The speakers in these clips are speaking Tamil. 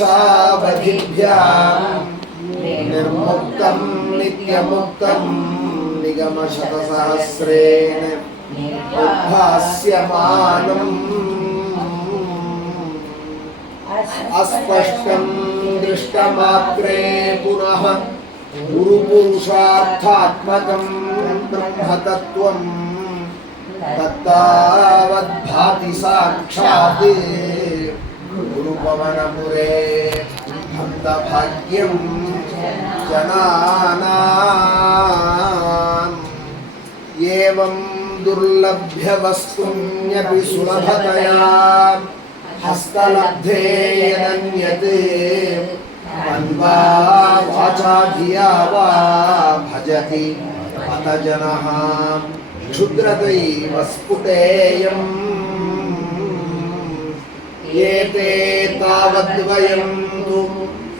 क्लेशावधिभ्यां निर्मुक्तं नित्यमुक्तं निगमशतसहस्रेण उद्भास्यमानम् अस्पष्टं दृष्टमात्रे पुनः गुरुपुरुषार्थात्मकं ब्रह्मतत्त्वं तत्तावद्भाति साक्षात् गुरुपवनपुरे भक्तभाग्यं जनानाम् एवं दुर्लभ्यवस्तुन्यपि सुलभतया हस्तलब्धे यदन्यते मन्वा वाचा धिया वा भजति अतजनः क्षुद्रतैव स्फुटेयम् एते तावद्वयं तु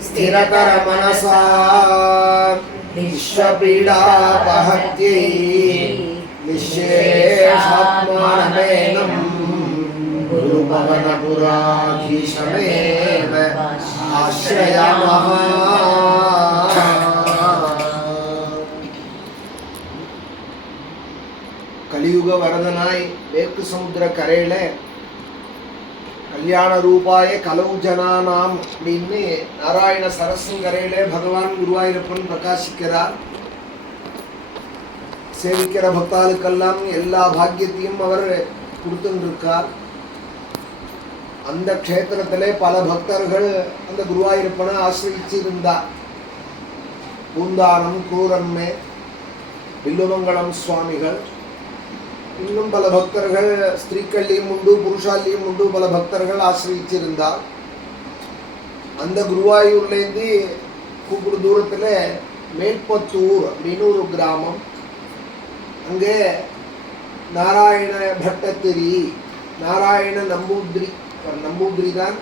स्थिरतरमनसा विश्वपीडापहत्यै निःशेषात्मानमेनं गुरुपवनपुराधीशमेव आश्रयामः. कलियुग वरदनाय वेक्कु समुद्र करेल कल्याण रूपाय कलौ जनानाम அப்படினு நாராயண சரஸ்ங்கரையிலே பகவான் குருவாயூரப்பன் பிரகாசிக்கிறார். சேவிக்கிற பக்தாளுக்கெல்லாம் எல்லா பாக்கியத்தையும் அவர் கொடுத்துருக்கார். அந்த க்ஷேத்திரத்திலே பல பக்தர்கள் அந்த குருவாயூரப்பனை ஆசிரியிச்சிருந்தார். பூந்தானம் கூரம்மே வில்லுமங்கலம் சுவாமிகள், இன்னும் பல பக்தர்கள், ஸ்திரீக்கள்லையும் உண்டு புருஷாலையும் உண்டு, பல பக்தர்கள் ஆசிரியிச்சிருந்தார். அந்த குருவாயூர்லேருந்து கூப்பிடு தூரத்தில் மேல்பத்தூர் அப்படின்னு ஒரு கிராமம். அங்கே நாராயண பட்டத்திரி, நாராயண நம்பூதிரி தான்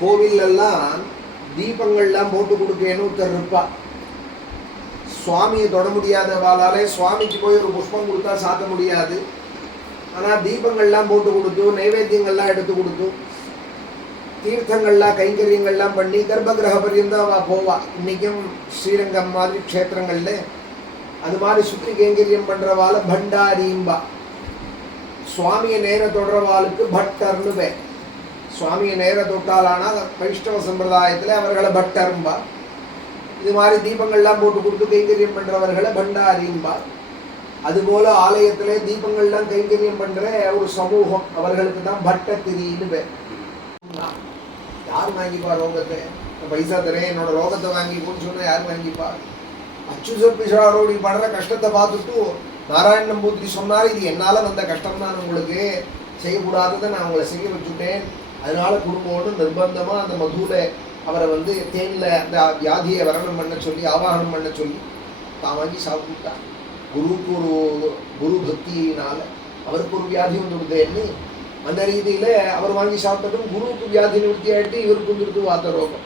கோவிலெல்லாம் தீபங்கள்லாம் போட்டு கொடுக்கேன்னு ஒருத்தர் இருப்பா. சுவாமியை தொட முடியாதவாளாலே சுவாமிக்கு போய் ஒரு புஷ்பம் கொடுத்தா சாத்த முடியாது. ஆனால் தீபங்கள்லாம் போட்டு கொடுத்து, நைவேத்தியங்கள்லாம் எடுத்து கொடுத்து, தீர்த்தங்கள்லாம் கைங்கரியங்கள்லாம் பண்ணி கர்ப்பகிரக பரியந்தம் அவள் போவா. இன்றைக்கும் ஸ்ரீரங்கம் மாதிரி க்ஷேத்திரங்களில் அது மாதிரி சுற்றி கைங்கரியம் பண்ணுறவாள் பண்டாரிம்பா. சுவாமியை நேர தொடுறவாளுக்கு பட்டர்னு பேர். சுவாமியை நேர தொட்டாலானால் வைஷ்ணவ சம்பிரதாயத்தில் அவர்களை பட்டரும்பா. இது மாதிரி தீபங்கள்லாம் போட்டு கொடுத்து கைங்கரியம் பண்ணுறவர்களை பண்டாரிம்பா. அதுபோல் ஆலயத்தில் தீபங்கள்லாம் கைங்கரியம் பண்ணுற ஒரு சமூகம், அவர்களுக்கு தான் பட்டத்திரின்னு பேர். யார் வாங்கிப்பா ரோகத்தை? பைசா தரேன் என்னோட ரோகத்தை வாங்கிப்போன்னு சொன்னால் யார் வாங்கிப்பா? அச்சுசப்பிஷாரோடி படுற கஷ்டத்தை பார்த்துட்டு நாராயண நம்பூதிரி சொன்னார், இது என்னால் வந்த கஷ்டம் தான், உங்களுக்கு செய்யக்கூடாததை நான் உங்களை செய்ய வச்சுட்டேன், அதனால குடும்பம்னு நிர்பந்தமாக அந்த மதுவில் அவரை வந்து தேனில் அந்த வியாதியை வரணம் பண்ண சொல்லி ஆவாகனம் பண்ண சொல்லி தான் வாங்கி சாப்பிட்டார். குருவுக்கு ஒரு குரு பக்தியினால் அவருக்கு ஒரு வியாதி வந்துடுதேன்னு அந்த ரீதியில் அவர் வாங்கி சாப்பிட்டதும் குருவுக்கு வியாதி நிவர்த்தி ஆகிட்டு இவருக்கு வந்துடுது வாத ரோகம்.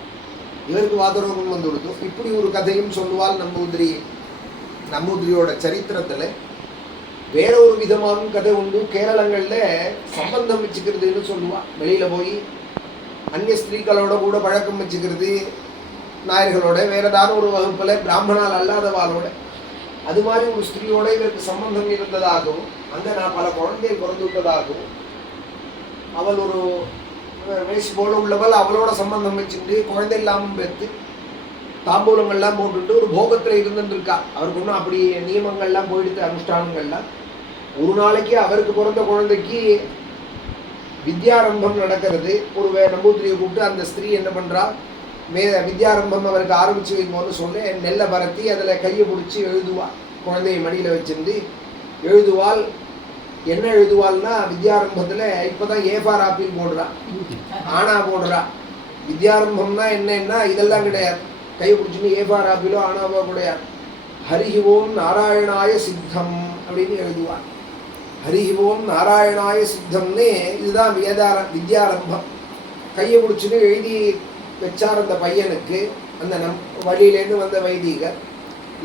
இவருக்கு வாத ரோகம் வந்துடுது. இப்படி ஒரு கதையும் சொல்லுவாள் நம்பூதிரியோட சரித்திரத்தில். வேற ஒரு விதமாகவும் கதை உண்டு. கேரளங்களில் சம்பந்தம் வச்சுக்கிறதுன்னு சொல்லுவாள். வெளியில் போய் அந்நிய ஸ்திரீகளோட கூட பழக்கம் வச்சுக்கிறது, நாயர்களோட வேற ஏதாவது ஒரு வகுப்பில் பிராமணால் அல்லாதவாளோட, அது மாதிரி ஒரு ஸ்திரீயோட இவருக்கு சம்பந்தம் இருந்ததாகவும், அந்த நான் பல குழந்தையை பிறந்து விட்டதாகவும், அவள் ஒரு வயசு போல உள்ளவள், அவளோட சம்பந்தம் வச்சுட்டு குழந்தை இல்லாமல் பெற்று தாம்பூலங்கள்லாம் போட்டுட்டு ஒரு போகத்தில் இருந்துருக்கா. அவருக்கு ஒன்றும் அப்படி நியமங்கள்லாம் போயிடுத்து, அனுஷ்டானங்கள்லாம். ஒரு நாளைக்கு அவருக்கு பிறந்த குழந்தைக்கு வித்யாரம்பம் நடக்கிறது. ஒரு நம்பூதிரியை கூப்பிட்டு அந்த ஸ்திரீ என்ன பண்ணுறா, வித்யாரம்பம் அவருக்கு ஆரம்பித்து வைக்கும்போது சொல்ல நெல்லை பரத்தி அதில் கையை பிடிச்சி எழுதுவாள். குழந்தையை மடியில் வச்சிருந்து எழுதுவாள். என்ன எழுதுவாள்னா வித்யாரம்பத்தில் இப்போ தான் ஏஃபார் ஆப்பிள் போடுறா, ஆனா போடுறா. வித்யாரம்பம்னா என்னன்னா இதெல்லாம் கிடையாது. கை பிடிச்சின்னு ஏஃபார் ஆப்பிளோ ஆனாவோ கிடையாது. ஹரிஹி ஓம் நாராயணாய சித்தம் அப்படின்னு எழுதுவாள். ஹரிஹி ஓம் நாராயணாய சித்தம்னு இதுதான் வித்யாரம்பம். கையை பிடிச்சின்னு எழுதி வச்சார் அந்த பையனுக்கு. அந்த வழியிலேருந்து வந்த வைதிகர்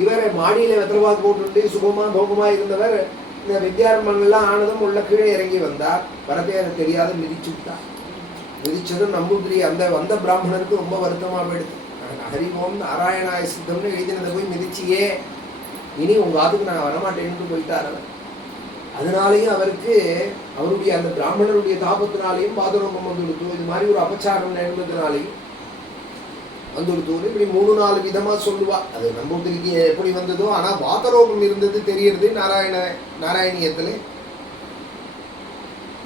இவர் மாடியில் வெத்தலவாக்கு போட்டுட்டு சுகமாக போகமாக இருந்தவர் இந்த வித்யாரம்பங்கள்லாம் ஆனதும் உள்ள கீழே இறங்கி வந்தார். வரதே எனக்கு தெரியாத மிதிச்சு விட்டார். மிதிச்சதும் நம்பூதிரி அந்த வந்த பிராமணருக்கு ரொம்ப வருத்தமாக போயிடுது. ஹரிஓம் நாராயணாய சித்தம்னு எழுதினதை போய் மிதிச்சியே, இனி உங்கள் ஆத்துக்கு நான் வரமாட்டேன்னு போயிட்டார் அவர். அதனாலேயும் அவருக்கு அவருடைய அந்த பிராமணருடைய தாபத்தினாலேயும் பாதரோகம் வந்துடுத்து. இது மாதிரி ஒரு அபச்சாரம் நேர்ந்ததுனாலேயும் வந்துடுத்து. இப்படி 3-4 விதமாக சொல்லுவா. அது நம்பூதிரிக்கு எப்படி வந்ததோ, ஆனால் வாதரோகம் இருந்தது தெரியறது நாராயணியத்தில்.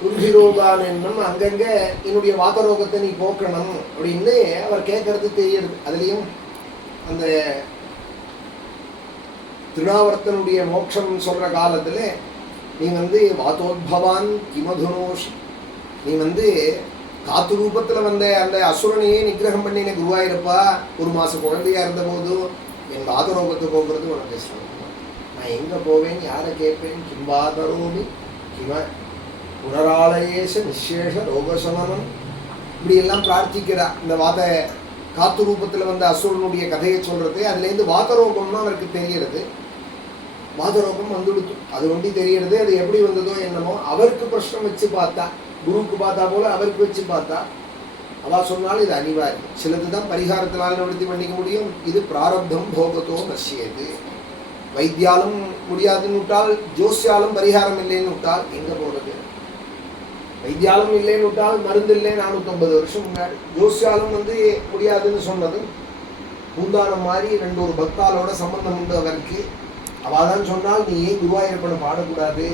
ருதிரோகான் என்னும் அங்கங்கே என்னுடைய வாதரோகத்தை நீ போக்கணும் அப்படின்னு அவர் கேட்கறது தெரியுது. அதுலேயும் அந்த திருநாவர்த்தனுடைய மோட்சம் சொல்ற காலத்துல நீ வாதோத்பவான் கிமதுனோஷ், நீ காத்து ரூபத்துல வந்த அந்த அசுரனையே நிகிரகம் பண்ணி எனக்கு குருவாயிருப்பா. 1 மாசம் குழந்தையா இருந்த போது என் வாதரோகத்தை போக்குறது உனக்கு சிரமம். நான் எங்க போவேன், யாரை கேட்பேன்? கிம்பாதரோமி கிம புனராலயேஷ நிசேஷ ரோகசமனம், இப்படி எல்லாம் பிரார்த்திக்கிறா. இந்த காத்து ரூபத்தில் வந்த அசுரனுடைய கதையை சொல்றது. அதுலேருந்து வாதரோகம்னு அவருக்கு தெரியறது. வாதரோகம் வந்துடுத்து, அது தெரியறது. அது எப்படி வந்ததோ என்னமோ அவருக்கு பிரச்சனை வச்சு பார்த்தா, குருவுக்கு பார்த்தா போல அவருக்கு வச்சு பார்த்தா, அவ சொன்னாலும் இது அனிவாரியம். சிலதுதான் பரிகாரத்தினால் நிவர்த்தி பண்ணிக்க முடியும். இது பிராரப்தம் போகத்தோ நசியது. வைத்தியாலும் முடியாதுன்னு விட்டால், ஜோசியாலும் பரிகாரம் இல்லைன்னு விட்டால் எங்க போறது? வைத்தியாலும் இல்லைன்னு விட்டால் மருந்து இல்லை 450 வருஷம் முன்னாடி. ஜோசியாலும் முடியாதுன்னு சொன்னது பூந்தானம் மாதிரி 2 பக்தாலோட சம்பந்தம் உண்டு அவருக்கு. அவதான் சொன்னால், நீ ஏன் குருவாயூரப்பனை பாடக்கூடாது?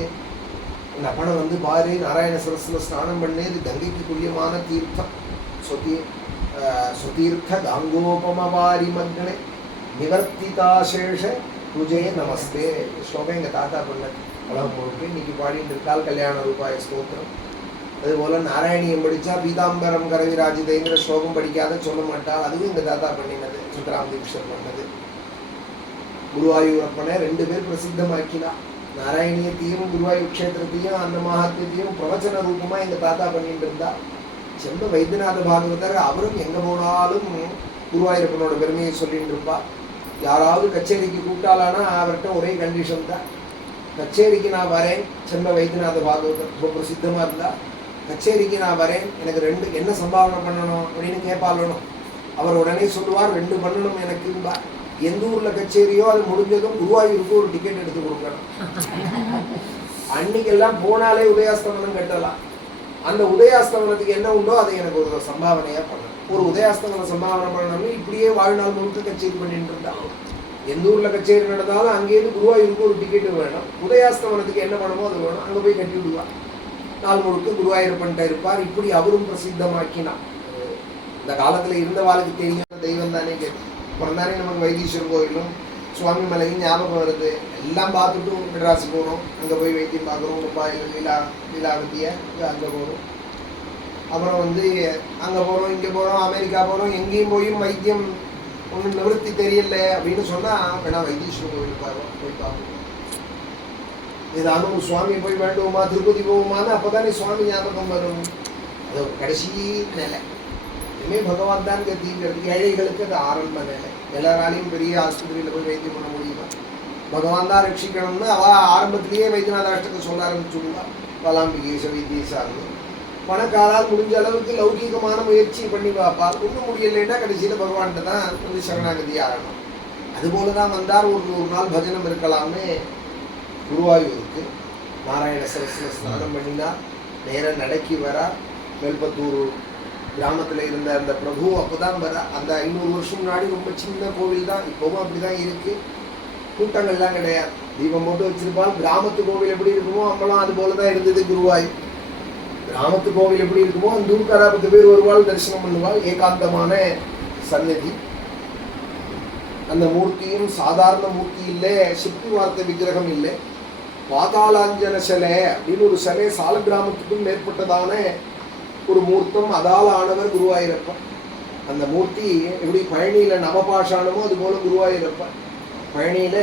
அந்த அப்பனை பாரு, நாராயண சரஸ்ல ஸ்நானம் பண்ணு, இது கங்கைக்கு துல்லியமான தீர்த்தம். சுதீர்த்த காங்கோபமவாரி மக்னே நிவர்த்திதாசேஷ பூஜைய நமஸ்தே. ஸ்லோகம் எங்கள் தாத்தா பண்ணது உலகம் முழுக்க இன்னைக்கு பாடிட்டு இருக்கால். கல்யாண ரூபாய ஸ்தோத்திரம். அதுபோல் நாராயணியம் படித்தா பீதாம்பரம் கரவிராஜிதைங்கிற ஸ்லோகம் படிக்காத சொல்ல மாட்டாள். அதுவும் எங்கள் தாத்தா பண்ணினது, சுந்தராம் தீக்ஷர் பண்ணது. குருவாயூரப்பனை 2 பேர் பிரசித்தமாக்கினா. நாராயணியத்தையும் குருவாயூர் க்ஷேத்திரத்தையும் அந்த மகாத்மியத்தையும் பிரவச்சன ரூபமாக எங்கள் தாத்தா பண்ணிட்டு இருந்தா. செம்ப வைத்தியநாத பாகவதர் அவரும் எங்கே போனாலும் குருவாயூரப்பனோட பெருமையை சொல்லிட்டு இருப்பா. யாராவது கச்சேரிக்கு கூப்பிட்டாலானா அவர்கிட்ட ஒரே கண்டிஷன் தான், கச்சேரிக்கு நான் வரேன். செம்ப வைத்தியநாத பாகவதர் ரொம்ப பிரசித்தமாக இருந்தா, கச்சேரிக்கு நான் வரேன், எனக்கு 2 என்ன சம்பாவனை பண்ணணும் அப்படின்னு கேட்பாளணும். அவர் உடனே சொல்லுவார், 2 பண்ணணும் எனக்கும்பா. எந்த ஊரில் கச்சேரியோ அது முடிஞ்சதும் குருவாயூருக்கு ஒரு டிக்கெட் எடுத்து கொடுக்கணும். அன்னைக்கெல்லாம் போனாலே உதயாஸ்தமனம் கட்டலாம். அந்த உதயாஸ்தமனத்துக்கு என்ன உண்டோ அதை எனக்கு ஒரு சம்பாவனையாக பண்ணணும். ஒரு உதயாஸ்தமனம் சம்பாவனை பண்ணணும்னு இப்படியே வாழ்நாள் முழுக்க கச்சேரி பண்ணிட்டு இருந்தாலும், எந்த ஊரில் கச்சேரி நடந்தாலும் அங்கேயிருந்து குருவாயூருக்கு ஒரு டிக்கெட்டு வேணும். உதயாஸ்தமனத்துக்கு என்ன பண்ணணுமோ அது வேணும். அங்கே போய் கட்டி விடுவார். நாள் முழுக்க குருவாயூரப்பன்ட்ட இருப்பார். இப்படி அவரும் பிரசித்தமாக்கினார். இந்த காலத்தில் இருந்த வாழ்க்கை தெரியும், தெய்வம் தானே கேட்டு. அப்புறம் தானே நமக்கு வைத்தீஸ்வரர் கோயிலும் சுவாமி மலையும் ஞாபகம் வருது. எல்லாம் பார்த்துட்டு மெட்ராஸ் போகணும், அங்கே போய் வைத்தியம் பார்க்குறோம். மும்பாயில் லீலாவதியை அங்கே போகிறோம். அப்புறம் அங்கே போகிறோம், இங்கே போகிறோம், அமெரிக்கா போகிறோம். எங்கேயும் வைத்தியம் ஒன்றும் நிவர்த்தி தெரியல அப்படின்னு சொன்னால் வேணா வைத்தீஸ்வரர் கோயில் போய் பார்ப்போம். ஏதானும் சுவாமி போய் வேண்டுவோமா, திருப்பதி போவோமான்னு அப்போ தானே சுவாமி ஞாபகம் வரும். அது கடைசி நிலை. இனிமே பகவான் தான் கத்திங்கிறது. ஏழைகளுக்கு அது ஆரம்ப நிலை. எல்லாராலையும் பெரிய ஆஸ்பத்திரியில் போய் வைத்தியம் பண்ண முடியுமா? பகவான் தான் ரட்சிக்கணும்னு ஆரம்பத்திலேயே வைத்தியநாத அஷ்டகம் சொல்ல ஆரம்பிச்சுடுவா. பலாம்பிகேச வைத்தீசார்னு பணக்காரால் முடிஞ்ச அளவுக்கு லௌகீகமான முயற்சி பண்ணி பார்ப்பார். ஒன்றும் முடியலைன்னா கடைசியில் பகவான்கிட்ட தான் சரணாகதி ஆகணும். அதுபோல தான் வந்தார். ஒரு 100 நாள் பஜனம் இருக்கலாம்னு குருவாயூருக்கு நாராயண சரஸ்வர ஸ்நானம் பண்ணினார். நேரம் நடக்கி வரார். மேல்பத்தூர் கிராமத்தில் இருந்த அந்த பிரபு அப்போதான் வர. அந்த 500 வருஷம் முன்னாடி ரொம்ப சின்ன கோவில் தான். இப்போவும் அப்படிதான் இருக்கு. கூட்டங்கள்லாம் கிடையாது. தீபம் போட்டு வச்சிருப்பால். கிராமத்து கோவில் எப்படி இருக்குமோ அம்பலம் அது போலதான் இருந்தது குருவாயூர். கிராமத்து கோவில் எப்படி இருக்குமோ அந்த ஊர்க்காரா 10 பேர் வருவாள், தரிசனம் பண்ணுவாள். ஏகாந்தமான சந்நிதி. அந்த மூர்த்தியும் சாதாரண மூர்த்தி இல்லை, சிற்பி வார்த்தை விக்கிரகம் இல்லை. பாதாளாஞ்சன சிலை அப்படின்னு ஒரு சிலை சால கிராமத்துக்கும் மேற்பட்டதான ஒரு மூர்த்தம். அதால் ஆனவர் குருவாயூரப்பன். அந்த மூர்த்தி எப்படி பழனியில் நவபாஷானமோ அது போல குருவாயூரப்பன். பழனியில்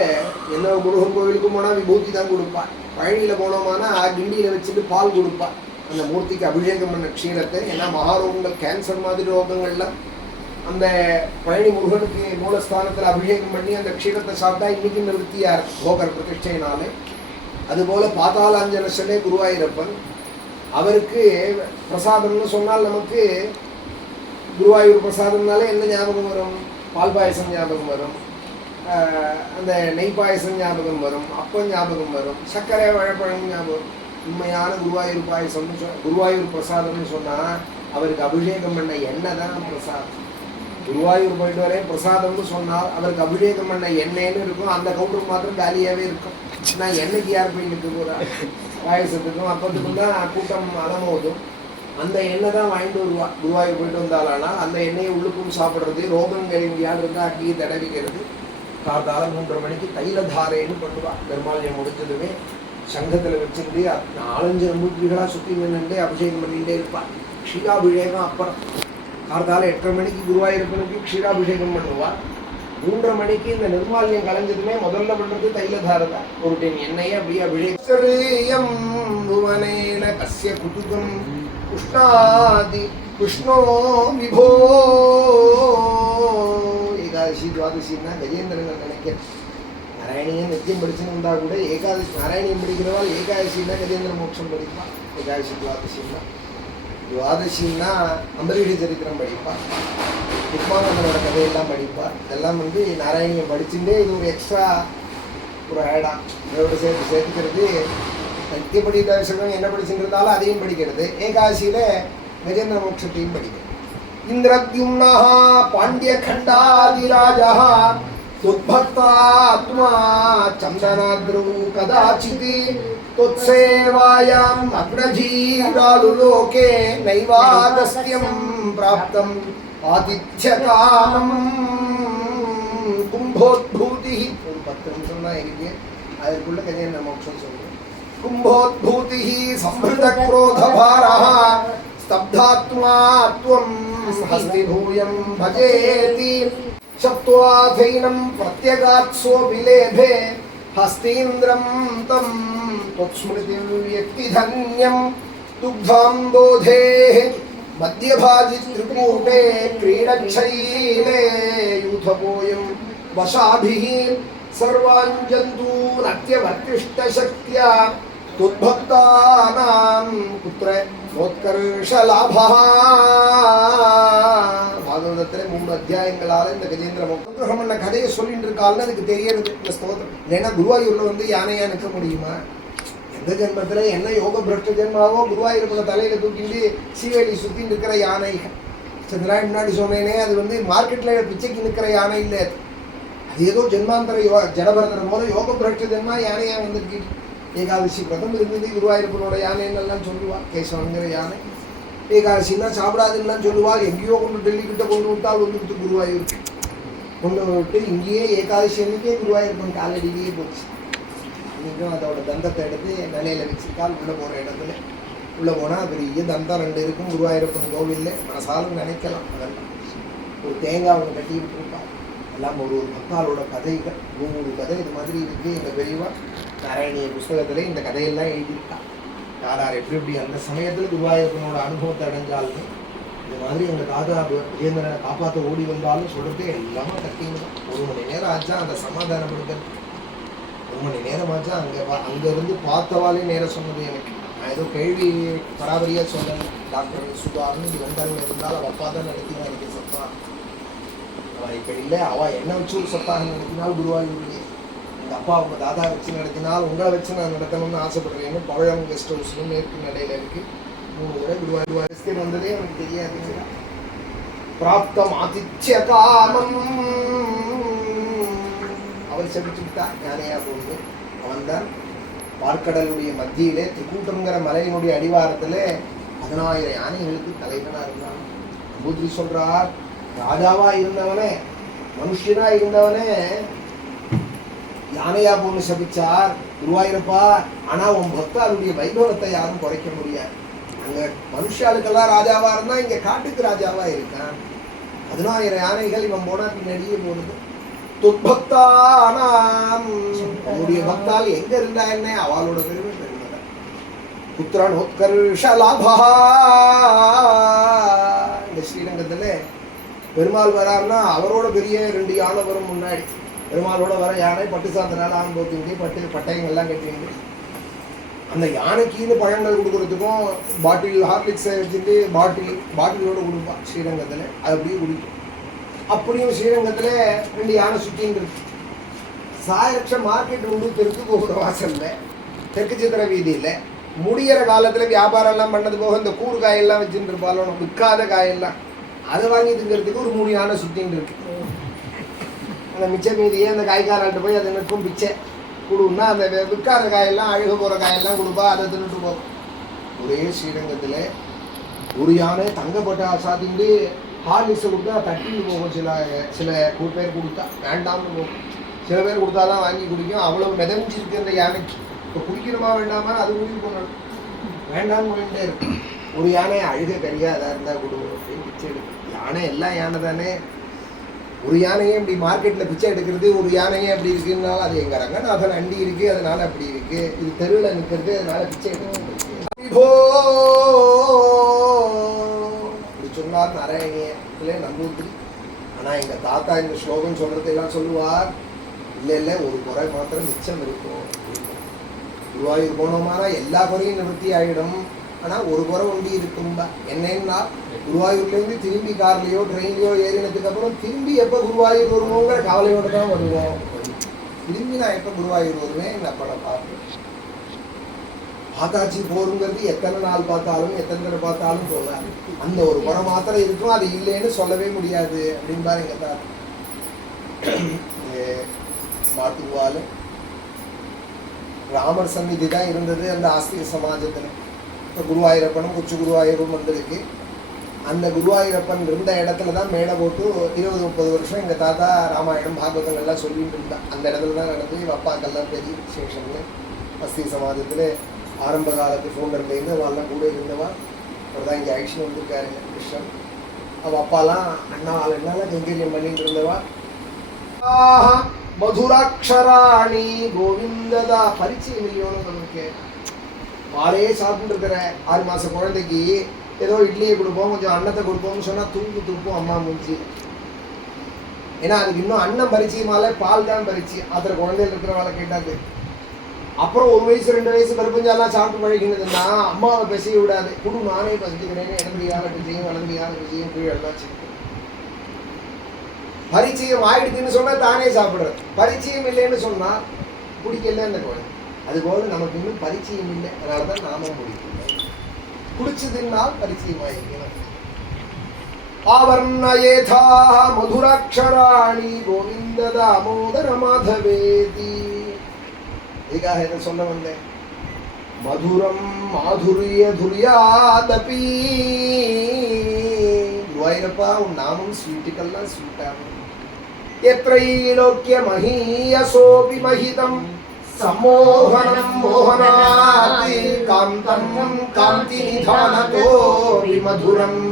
என்ன முருகன் கோவிலுக்கு போனால் விபூதி தான் கொடுப்பார். பழனியில் போனோமானா கிண்டியில் வச்சுட்டு பால் கொடுப்பார். அந்த மூர்த்திக்கு அபிஷேகம் பண்ண க்ஷீரத்தை. ஏன்னா மகாரோகங்கள், கேன்சர் மாதிரி ரோகங்கள்லாம் அந்த பழனி முருகனுக்கு மூலஸ்தானத்தில் அபிஷேகம் பண்ணி அந்த க்ஷீரத்தை சாப்பிட்டா இன்னைக்கு நிறுத்தியார் போகர் பிரதிஷ்டையினாலே. அதுபோல பாதாளாஞ்சன சிலை குருவாயூரப்பன். அவருக்கு பிரசாதம்னு சொன்னால் நமக்கு குருவாயூர் பிரசாதம்னாலே என்ன ஞாபகம் வரும்? பால் பாயசம் ஞாபகம் வரும், அந்த நெய் பாயசம் ஞாபகம் வரும், அப்பம் ஞாபகம் வரும், சர்க்கரை வாழைப்பழம் ஞாபகம். உண்மையான குருவாயூர் பாயசம்னு குருவாயூர் பிரசாதம்னு சொன்னால் அவருக்கு அபிஷேகம் பண்ண எண்ணெய் தான் பிரசாதம். குருவாயூர் போயிட்டு வரேன் பிரசாதம்னு சொன்னால் அவருக்கு அபிஷேகம் பண்ண எண்ணெய்னு இருக்கும். அந்த கவுண்டருக்கு மாத்திரம் காலியாகவே இருக்கும். நான் எண்ணெய்க்கு யார் போய் நிற்க போகிறா? பாயசத்துக்கும் அப்பத்துக்கும் தான் கூட்டம் அலமோதும். அந்த எண்ணெய் தான் வாங்கிட்டு வருவா. குருவாயூர் போயிட்டு வந்தாலானா அந்த எண்ணெயை உள்ளுக்கும் சாப்பிட்றது, ரோகங்கள் எங்கேயாவது இருந்தால் அங்கேயே தடவிக்கிறது. காத்தால 3:30 மணிக்கு தைலதாரேன்னு பண்ணுவா. பெருமாள் முடிஞ்சதுமே சங்கத்தில் வச்சுட்டு 4-5 நம்பூதிரிகளாக சுற்றி நின்றுட்டே அபிஷேகம் பண்ணிகிட்டே இருப்பாள். க்ஷீராபிஷேகம் அப்புறம் காத்தால 8:30 மணிக்கு குருவாயூரப்பனுக்கு க்ஷீராபிஷேகம் பண்ணுவாள். 3:30 மணிக்கு இந்த நிர்மால்யம் கலைஞ்சதுமே முதல்ல பண்ணுறது தைலதாரை தான். ஒரு டைம் எண்ணெயை அப்படியே அபிஷேகம் புவனேன கஸ்ய குதுகம் உஷ்ணாதி விஷ்ணோ விபோ. ஏகாதசி துவாதசின்னா கஜேந்திரங்கள் நினைக்கிறேன். நாராயணியன் நித்தியம் படிச்சுன்னு வந்தால் கூட ஏகாதசி நாராயணியம் படிக்கிறவாள் ஏகாதசின்னா கஜேந்திர மோட்சம் படிப்பாள். ஏகாதசி துவாதசின்னா துவாதசின்னா அம்பரீஷ சரித்திரம் படிப்பாள், உப்மானந்தனோட கதையெல்லாம் படிப்பாள். இதெல்லாம் நாராயணியம் படிச்சுட்டே இது ஒரு எக்ஸ்ட்ரா ஒரு ஆடா இதோட சேர்த்துக்கிறது. நித்தியப்படி தரிசனம் என்ன படிச்சுட்டு இருந்தாலும் அதையும் படிக்கிறது. ஏகாதசியில் கஜேந்திர மோட்சத்தையும் படிக்கிறது. இந்திரத்யும்னா பாண்டிய கண்டாதிராஜா துத்பக்தாத்மா சந்தனாத்ரு கதாச்சிதி தொத்சேவாயாம் அக்னஜீராலு லோகே நைவாகஸ்தியம் பிராப்தம் ஆதித்யகாமம் கும்போத்பூதி. ஒரு 10 நிமிஷம் தான் இருக்கு, அதற்குள்ள கஜேந்திர மோட்சம் சொல்றேன். கும்போத்பூதி சம்பிருத குரோதபாரஹ ஸ்தப்தாத்மா த்வம் ஹஸ்திபூயம் பஜேதி சத்வாதைனம் பிரத்யகாத்ஸோ விலேபே ஹஸ்தீந்திரம் தம் त्वत्स्मृति व्यक्तिधन्यं दुग्धाम्बोधे मध्यभाजि त्रिकूटे क्रीडच्छैले यूथपोयं वशाभिः सर्वाञ्जन्तूनत्यवर्तिष्ठशक्त्या त्वद्भक्तानां कुत्र नोत्कर्षलाभः. பாகவதத்தில் 3 அத்தியாயங்களால் இந்த கஜேந்திர மோட்சம் பண்ண கதையை சொல்லிட்டு இருக்காள்னு அதுக்கு தெரியறது இந்த ஸ்தோத்திரம். இல்லைன்னா குருவாயூரில் யானையா நிற்க முடியுமா? எந்த ஜென்மத்தில் என்ன யோக பிரஷ்ட ஜென்மாவோ குருவாயூரப்பனை தலையில் தூக்கிட்டு சீவேலி சுற்றி நிற்கிற யானை. சந்திரா முன்னாடி சொன்னேனே அது மார்க்கெட்டில் பிச்சைக்கு நிற்கிற யானை இல்லை. அது ஏதோ ஜென்மாந்தர ஜடபரதன் போல யோக பிரஷ்ட ஜென்மா யானையாக வந்திருக்கு. ஏகாதசி விரதம் இருந்தது குருவாயூரப்பனோட யானைன்னெல்லாம் சொல்லுவா. கேசவங்கிற யானை ஏகாதசின்னா சாப்பிடாதுன்னா சொல்லுவாள். எங்கேயோ கொண்டு டெல்லிக்கிட்ட கொண்டு விட்டால் வந்துட்டு குருவாயூருக்கு கொண்டு விட்டு இங்கேயே ஏகாதசி அன்னைக்கே குருவாயூரப்பன் காலடியிலேயே போச்சு. இன்றைக்கும் அதோட தந்தத்தை எடுத்து நிலையில் வச்சுருக்கால். உள்ளே போகிற இடத்துல உள்ளே போனால் பெரிய தந்தம் 2 இருக்கும் குருவாயூரப்பன் கோவிலில். மனசாலும் நினைக்கலாம். அதெல்லாம் ஒரு தேங்காய் ஒன்று கட்டி விட்டுருப்பாள். எல்லாம் ஒரு பக்தாளோட கதைகள் 100 கதை இது மாதிரி இருக்குது. இந்த பெரியவா நாராயணிய புஸ்தகத்தில் இந்த கதையெல்லாம் எழுதியிருக்கா. யாரார் எப்படி அந்த சமயத்தில் குருவாயூரப்பனோட அனுபவத்தை அடைஞ்சாலும் இந்த மாதிரி எங்கள் தாத்தா விஜேந்திரனை காப்பாற்ற ஓடி வந்தாலும் சொல்கிறது எல்லாமே கட்டிங்க. 1 மணி நேரம் ஆச்சா அந்த சமாதானப்படுத்த 1 மணி நேரம் ஆச்சா. அங்கேருந்து பார்த்தவாலே நேரம் சொன்னது எனக்கு. நான் ஏதோ கேள்வி பராபரியாக சொன்னேன். டாக்டர் சுதான்னு இது வந்தாலும் இருந்தால் அவள் அப்பா தான் நடத்தினா எனக்கு சத்தா. அவள் இப்போ இல்லை, அவள் என்ன வச்சு ஒரு சத்தாக நடத்தினால் குருவாயூர்லேயே எங்கள் அப்பா அவங்க தாத்தா வச்சு நடத்தினால் உங்களை வச்சு நான் நடத்தணும்னு ஆசைப்படுறேன்னு பழம் கெஸ்ட் ஹவுஸ்னு மேற்கு நடையில் இருக்குது. 3 முறை குருவாயூர் வந்ததே எனக்கு தெரியாது. பிராப்தம் ஆதித்ய காமம் அவர் செபிச்சுட்டா ஞானையா போகுது. அவன் தான் பார்க்கடலுடைய மத்தியிலே திரிகூட்டங்கிற மலையினுடைய அடிவாரத்தில் 10000 யானைகளுக்கு தலைவனாக இருந்தான். பூஜி சொல்றார், ராஜாவா இருந்தவனே மனுஷனா இருந்தவனே யானையா போன்னு சபிச்சார் குருவாயூரப்பா. ஆனா உன் பக்தாருடைய வைபவத்தை யாரும் குறைக்க முடியாது. அங்க மனுஷாளுக்கெல்லாம் ராஜாவா இருந்தா இங்க காட்டுக்கு ராஜாவா இருக்கான். 10000 யானைகள் இவன் போனா பின்னாடியே போடுது. துர்பக்தானாம் உன்னுடைய பக்தால் எங்க இருந்தா என்ன அவளோட பெருமை பெருமை. புத்திரனோத்கர்ஷலாபா. இந்த ஸ்ரீரங்கத்துல பெருமாள் வராருன்னா அவரோட பெரிய 2 யானை வரும் முன்னாடி. பெருமாளோட வர யானை பட்டு சாந்தனால ஆம்போத்திங்க பட்டு பட்டயங்கள்லாம் கட்டிங்க அந்த யானைக்குன்னு பழங்கள் கொடுக்குறதுக்கும் பாட்டில் ஹார்லிக்ஸை வச்சுட்டு பாட்டிலோடு கொடுப்பான் ஸ்ரீரங்கத்தில். அது அப்படியே குடிக்கும். அப்படியும் ஸ்ரீரங்கத்தில் 2 யானை சுற்றின்னு இருக்கு. சாயரட்ச மார்க்கெட் உண்டு தெற்கு போகிற வாசலில், தெற்கு சித்திர வீதியில். முடிகிற காலத்தில் வியாபாரம்லாம் பண்ணது போக இந்த கூறு காயெல்லாம் வச்சுட்டு இருப்பாலும் விற்காத காயெல்லாம் அதை வாங்கி திங்கிறதுக்கு ஒரு 3 யானை சுற்றின்னு இருக்கு. அந்த மிச்ச மீதியே அந்த காய்காரால்கிட்ட போய் அதை நிற்கும் பிச்சை கொடுன்னா அந்த விற்காத காயெல்லாம் அழுக போகிற காயெல்லாம் கொடுப்பா, அதை தின்னுட்டு போகும். ஒரே ஸ்ரீரங்கத்தில் ஒரு யானை தங்கப்பட்ட சாத்திட்டு ஹார்லிக்ஸை கொடுத்தா தட்டிட்டு போகும். சில பேர் கொடுத்தா வேண்டாம்னு போகும். சில பேர் கொடுத்தா தான் வாங்கி குடிக்கும். அவ்வளோ மிதமிச்சிருக்கு அந்த யானைக்கு. இப்போ குடிக்கணுமா வேண்டாமா அது முடிவு பண்ணணும். வேண்டாம்னு போயிட்டே இருக்கும். ஒரு யானை அழுக கரியா அதாக இருந்தால் கொடுக்கும் அப்படின்னு பிச்சை எடுக்கும். யானை எல்லாம் யானை தானே. ஒரு யானையே இப்படி மார்க்கெட்டில் பிச்சை எடுக்கிறது, ஒரு யானையே அப்படி இருக்குன்னாலும் அது எங்கள் ரங்கநாதன் அண்டி இருக்குது அதனால அப்படி இருக்குது. இது தெருவில் நிற்கிறது அதனால பிச்சை எடுக்கிறது. அப்படி சொன்னார் நாராயணியத்திலே நம்பூதிரி. ஆனால் எங்கள் தாத்தா இந்த ஸ்லோகம் சொல்கிறதெல்லாம் சொல்லுவார், இல்லை ஒரு குறை மாத்திரம் மிச்சம் இருக்கும். குருவாயூர் போனோமானா எல்லா குறையும் நிவர்த்தி ஆகிடும். ஆனால் ஒரு குறை ஒண்டி இருக்கும்பா. என்னன்னா குருவாயூர்லேருந்து திரும்பி கார்லையோ ட்ரெயின்லையோ ஏறினதுக்கு அப்புறம் திரும்பி எப்போ குருவாயூர் வருவோங்கிற கவலையோடு தான் வருவோம். திரும்பி நான் எப்போ குருவாயூர் வருவேன் எங்கள் அப்பனை பார்ப்பேன். பார்த்தாச்சு போருங்கிறது எத்தனை நாள் பார்த்தாலும் எத்தனை தடவை பார்த்தாலும் போகாது. அந்த ஒரு குறை மாத்திரம் இருக்கும், அது இல்லைன்னு சொல்லவே முடியாது அப்படின்பாரு எங்கள் தான். மாட்டுவாள் ராமர் சந்நிதி தான் இருந்தது அந்த ஆஸ்திக சமாஜத்தில். இப்போ குருவாயூரப்பனும் கொச்சு குருவாயூரும் வந்திருக்கு. அந்த குருவாயூரப்பன் இருந்த இடத்துல தான் மேடை போட்டு 20-30 வருஷம் எங்கள் தாத்தா ராமாயணம் பாகவதங்கள்லாம் சொல்லிட்டு இருந்தா. அந்த இடத்துல தான் நடந்து அப்பாக்கெல்லாம் பெரிய விசேஷம்னு ஆஸ்திக சமாஜத்தில் ஆரம்ப காலத்து ஃபவுண்டர்லேருந்து அவெல்லாம் கூட இருந்தவா. அவர் தான் இங்கே ஆக்ஷன் வந்திருக்காரு கிருஷ்ணன். அவள் அப்பாலாம் அண்ணாவால் என்னால கைங்கரியம் பண்ணிட்டு இருந்தவா. மதுராட்சராணி கோவிந்ததா பரிச்சயம் இல்லையோன்னு நமக்கு. பாலே சாப்பிட்டு இருக்கிற 6 மாத குழந்தைக்கு ஏதோ இட்லியை கொடுப்போம், கொஞ்சம் அன்னத்தை கொடுப்போம்னு சொன்னால் துப்பும் அம்மா மூஞ்சி. ஏன்னா அதுக்கு இன்னும் அன்னம் பரிச்சயமால பால் தான் பரிச்சயம். அதில் குழந்தைகள் இருக்கிறவாளை கேட்டாது. அப்புறம் 1 வயசு 2 வயசு கருப்பஞ்சாலாம் சாப்பிட்டு பழகினதுன்னா அம்மாவை பசிய விடாது. குடு நானே பசிச்சுக்கிறேன்னு இடம்படியாக செய்யும் வளர்ந்தியாக செய்யும் கீழே எல்லாம் செய்யும். பரிச்சயம் ஆயிடுதுன்னு சொன்னால் தானே சாப்பிட்றது. பரிச்சயம் இல்லைன்னு சொன்னால் பிடிக்கல அந்த குழந்தை. அதுபோல் நமக்கு இன்னும் பரிச்சயம் இல்லை, அதனால தான் நாமும் பிடிக்கல. குடிச்சதுனால் பரிச்சயம் ஆயிருக்கணும். ஆவர்ணயேதா மதுராட்சராணி கோவிந்த தாமோதர மாதவேதி. இதுக்காக என்ன சொல்ல வந்தேன்? மதுரம் மாதுரிய துரியாதபி. குருவாயூரப்பா உன் நாமம் ஸ்வீட்டுக்கெல்லாம் ஸ்வீட்டாகும். எத்ரைலோக்கிய மஹீயசோபி மஹிதம் சமோகனம் மோகனாதி காந்தம் காந்தி நிதானதோ விமதுரம்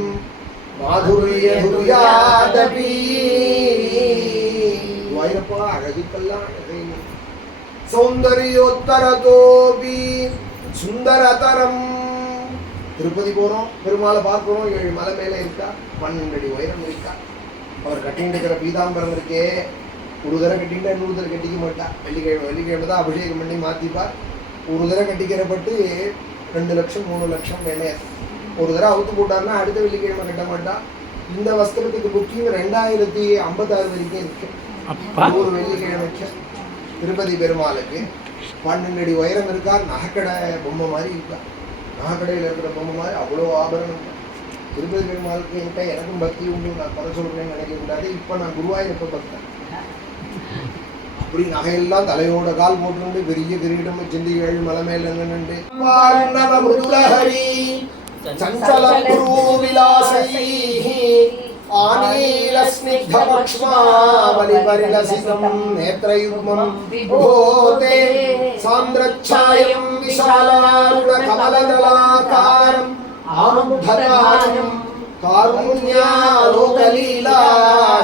மாதுரிய துரியாதபி. குருவாயூரப்பா அழகுக்கெல்லாம் அழகை. சௌந்தர்யோத்தரதோபி சுந்தரதரம். திருப்பதி போகிறோம், பெருமாளை பார்க்குறோம். 7 மலை மேலே இருக்கா, 12 அடி உயரம் இருக்கா. அவர் கட்டின்னு இருக்கிற பீதாம்பரம் இருக்கே, ஒரு தடவை கட்டிக்கிட்டா இன்னொரு தடவை கட்டிக்க மாட்டா. வெள்ளிக்கிழமை தான் அபிஷேகம் பண்ணி மாற்றிப்பார். ஒரு தடவை கட்டிக்கிறப்பட்டு 2 லட்சம் 3 லட்சம் மேலே. ஒரு தடவை அவுத்து போட்டார்னா அடுத்த வெள்ளிக்கிழமை கட்ட மாட்டா. இந்த வஸ்திரத்துக்கு புக்கிங் 2056 வரைக்கும் இருக்கு. ஒரு வெள்ளிக்கிழமைக்கு திருப்பதி பெருமாளுக்கு 12 அடி உயரம் இருக்கார். நகைக்கடை பொம்மை மாதிரி இருக்கார். நகைக்கடையில் இருக்கிற பொம்மை மாதிரி அவ்வளோ ஆபரணம். திருப்பதி பெருமாளுக்கு என்கிட்ட எனக்கும் பக்தி உண்டு, நான் குறை சொல்கிறேன்னு நினைக்கக்கூடாது. இப்போ நான் குருவாயூரப்ப பக்தன். அப்படி நகையெல்லாம் தலையோட கால் போட்டு பெரிய கிரீடம் வச்சிருந்து 7 மலை மேல நின்று சஞ்சலம் குரு விலாசை ஆனீல ஸ்னிக்த பக்ஷ்மாவலி பரிலசிதம் நேத்ரயுக்மம் விபோதே சாந்திரச்சாயம் விஷாலாருட கமலதலாகாரம் ஆமுக்ததானம் காருண்யாலோகலீலா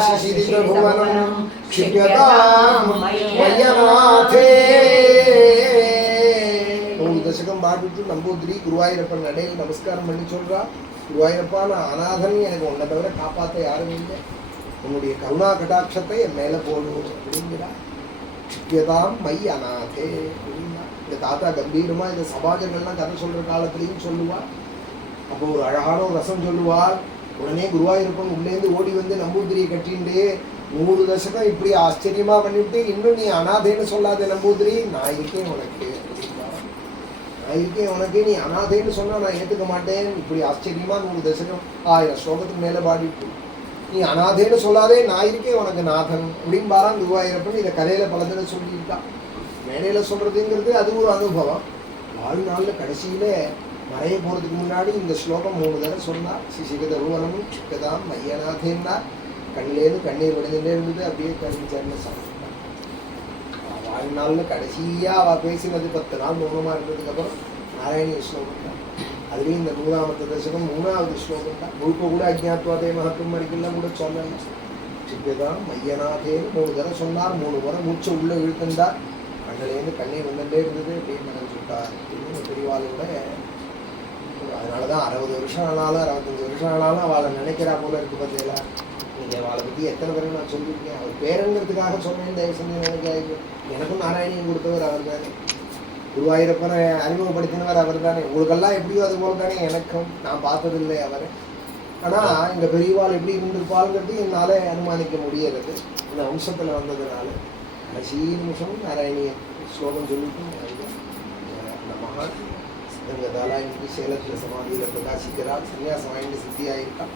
சசிதிபுவனம் க்ஷிப்யதாம் மய்யநாதே. 100 தசகம் பாடிட்டு நம்பூதிரி குருவாயூரப்பன் நடையில் நமஸ்காரம் பண்ணி சொல்றா, குருவாயூரப்பா நான் அநாதன், எனக்கு உன்னை தவிர காப்பாற்ற யாரும் இல்லை, உன்னுடைய கருணா கடாட்சத்தை என் மேலே போடும் அப்படிங்கிறா. க்ஷிப்யதாம் மை அநாதே அப்படின்னா இந்த தாத்தா கம்பீரமா இந்த சபாஜங்கள்லாம் கதை சொல்ற காலத்திலையும் சொல்லுவார். அப்போ ஒரு அழகான ஒரு ரசம் சொல்லுவார். உடனே குருவாயூரப்பன் உள்ளேந்து ஓடி வந்து நம்பூதிரியை கட்டிண்டு 100 தசகம் இப்படி ஆச்சரியமா பண்ணிவிட்டு, இன்னும் நீ அனாதைன்னு சொல்லாத நம்பூதிரி, நான் இருக்கேன் உனக்கு, நான் இருக்கேன் உனக்கு, நீ அனாதைன்னு சொன்னா நான் ஏத்துக்க மாட்டேன். இப்படி ஆச்சரியமா 100 தசகம் 1000 ஸ்லோகத்துக்கு மேல பாடிட்டு, நீ அனாதைன்னு சொல்லாதே, நான் இருக்கேன் உனக்கு நாதன் அப்படின்னு பாரான் குருவாயூரப்பன். இதை கதையில பல தடவை சொல்லியிருக்கான். மேடையில சொல்றதுங்கிறது அது ஒரு அனுபவம். வாழ்நாள்ல கடைசியில மறைய போறதுக்கு முன்னாடி இந்த ஸ்லோகம் 3 தடவை சொன்னார். சிசிகதருவனம் சிக்கதாம் மையநாதேன்னா கண்ணிலேருந்து கண்ணீர் விழுந்துட்டே இருந்தது. அப்படியே கருமிச்சார்னு சாப்பிட்டான். வாழ்நாள்ல கடைசியா அவ பேசினது 10 நாள் மௌனமா இருந்ததுக்கு அப்புறம் நாராயணிய ஸ்லோகம் தான். அதுலேயும் இந்த 100ஆவது தசகம் 3வது ஸ்லோகம் தான். முழுக்க கூட அஜ்ஞாத்வாதே மகத்துவம் வரைக்கும் கூட சொல்லலாம். சிக்கதாம் மையநாதேன்னு 3 தடவை சொன்னார். 3 முறை மூச்சை உள்ள இழுத்துண்டார். கண்ணிலேருந்து கண்ணீர் வந்துட்டே இருந்தது. அப்படின்னு நினைச்சுட்டார். இன்னும் பெரியவாளோட அதனாலதான் 60 வருஷம் ஆனாலும் 65 வருஷம் ஆனாலும் அவளை நினைக்கிறா போல இருக்கு. பார்த்தீங்களா, நீங்க அவளை பத்தி எத்தனை தடவை நான் சொல்லியிருக்கேன். அவர் பேருங்கிறதுக்காக சொன்னேன், தயவு செஞ்சு நினைக்காது. எனக்கும் நாராயணியம் கொடுத்தவர் அவர் தானே, குருவாயூரப்பனை அறிமுகப்படுத்தினவர் அவர் தானே. உங்களுக்கெல்லாம் எப்படியோ அது போல தானே எனக்கும். நான் பார்த்ததில்லை அவரை, ஆனா இந்த பெரியவாள் எப்படி இருந்திருப்பாளுங்கிறது என்னால அனுமானிக்க முடியறது இந்த வம்சத்துல வந்ததுனால. கடைசி நிமிஷம் நாராயணிய ஸ்லோகம் சொல்லிட்டு அந்த மகான் சித்தங்கதாலா இன்னைக்கு சேலத்தில் சமாதியில் பிரகாசிக்கிறாள். சன்னியாசம் வாங்கி சித்தியாயிருக்கான்.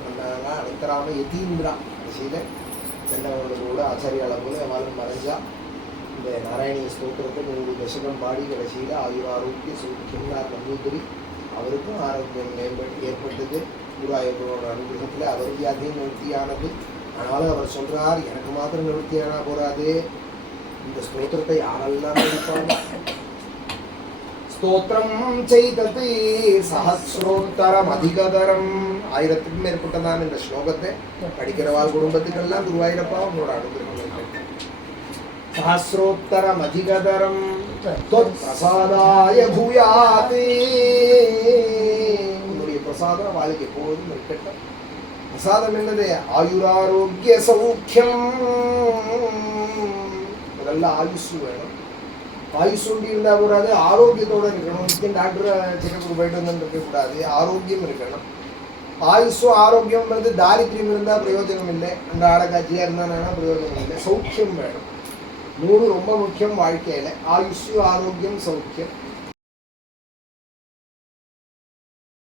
அனந்தராம யதீந்திரா கடைசியில சென்னவர்களோட ஆச்சாரியால போல அவளும் மறைஞ்சா. இந்த நாராயணிய ஸ்தோத்திரத்தை 100 தசகம் பாடி கடைசியில ஆயுராரோக்கிய சொன்னார் நம்பூதிரி. அவருக்கும் ஆரோக்கியம் ஏற்பட்டது. குருவாயூரப்பனோட அனுகிரகத்துல அவர் வியாதியும் நிவர்த்தியானது. ஆனாலும் அவர் சொல்றார், எனக்கு மாத்திரம் நிவர்த்தியானா போறாது, இந்த ஸ்தோத்திரத்தை யாரெல்லாம் படிப்பாங்க. ஸ்தோத்திரம் செய்தது சஹஸ்ரோத்தரம் அதிகதரம். 1000க்கும் மேற்பட்டதான் இந்த ஸ்லோகத்தை படிக்கிறவாள் குடும்பத்துக்கெல்லாம் குருவாயூரப்பா உன்னோட அனுகிரகம். சஹஸ்ரோத்தரம் அதிகதரம் பிரசாதாய பூயாதே. உன்னுடைய பிரசாதம் வாழ்க்கை எப்போதும் இருக்கட்டும். பிரசாதம் என்னது? ஆயுராரோக்கிய சௌக்கியம். முதல்ல ஆயுசு வேணும். ஆயுஷ் ஒண்டி இருந்தால் கூடாது, ஆரோக்கியத்தோடு இருக்கணும். நிச்சயம் டாக்டர் செக்கப்புக்கு போயிட்டு வந்து இருக்கக்கூடாது, ஆரோக்கியம் இருக்கணும். ஆயுஷும் ஆரோக்கியம் வந்து தாரித்ரியம் இருந்தால் பிரயோஜனம் இல்லை, அந்த ஆடக்காட்சியாக இருந்தாங்கன்னா பிரயோஜனம் இல்லை. சௌக்கியம் வேணும். 3 ரொம்ப முக்கியம் வாழ்க்கையில். ஆயுஷ், ஆரோக்கியம், சௌக்கியம்.